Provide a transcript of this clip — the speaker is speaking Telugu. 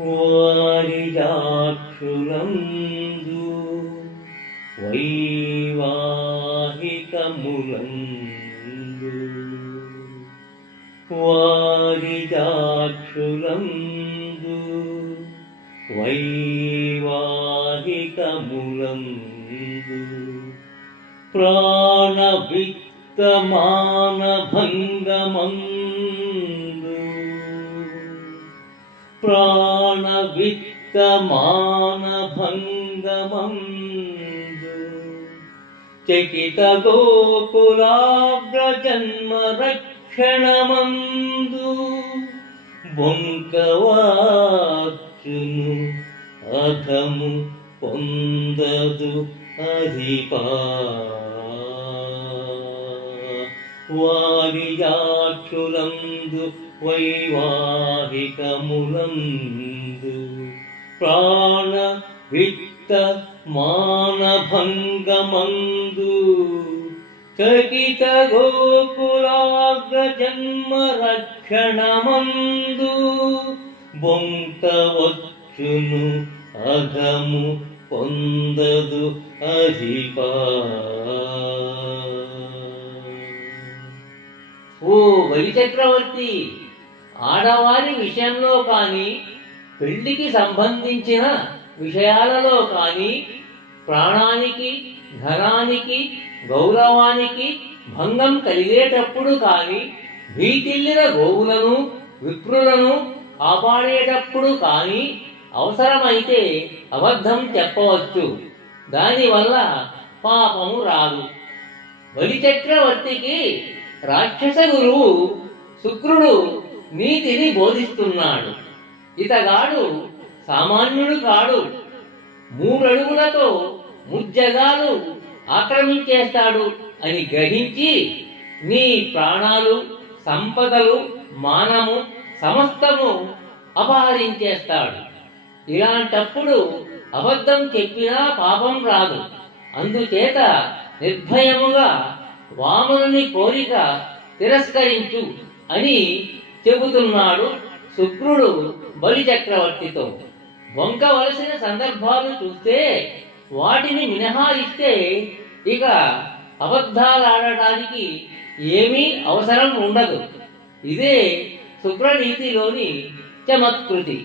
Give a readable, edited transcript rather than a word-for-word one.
వారిజాక్షులందు వైవాహికములందు వారిజాక్షులందు వైవాహికములందు ప్రాణవిత్తమానభంగమందు ప్రాణవిత్తమానభంగమందు చకిత గోకులాగ్రజన్మ రక్షణమందు బొంకవార్చును అధము పొందదు అధిపా వారిజాక్షులందు వైవాహికములందు ప్రాణ విత్త మానభంగమందు చకిత గోకులాగ్రజన్మ రక్షణమందు బొంకవచ్చును అఘము పొందదు అధిపా. ఓ బలిచక్రవర్తి, ఆడవారి విషయంలో కానీ పెళ్లికి సంబంధించిన విషయాలలో కానీ ప్రాణానికి ధనానికి గౌరవానికి భంగం కలిగేటప్పుడు కానీ భీతిల్లిన గోవులను విప్రులను కాపాడేటప్పుడు కానీ అవసరమైతే అబద్ధం చెప్పవచ్చు. దానివల్ల పాపము రాదు. బలిచక్రవర్తికి రాక్షస గురువు శుక్రుడు నీతిని బోధిస్తున్నాడు. ఇతగాడు సామాన్యుడు కాడు. 3 అడుగులతో ముజ్జగాలు ఆక్రమించేస్తాడు అని గ్రహించి నీ ప్రాణాలు, సంపదలు, మానము సమస్తము అపహరించేస్తాడు. ఇలాంటప్పుడు అబద్ధం చెప్పినా పాపం రాదు. అందుచేత నిర్భయముగా వామనుని కోరిక తిరస్కరించు అని చెబుతున్నాడు శుక్రుడు బలిచక్రవర్తితో. వంకవలసిన సందర్భాలు చూస్తే వాటిని మినహాయిస్తే ఇక అబద్ధాలాడటానికి ఏమీ అవసరం ఉండదు. ఇదే శుక్రనీతిలోని చమత్కృతి.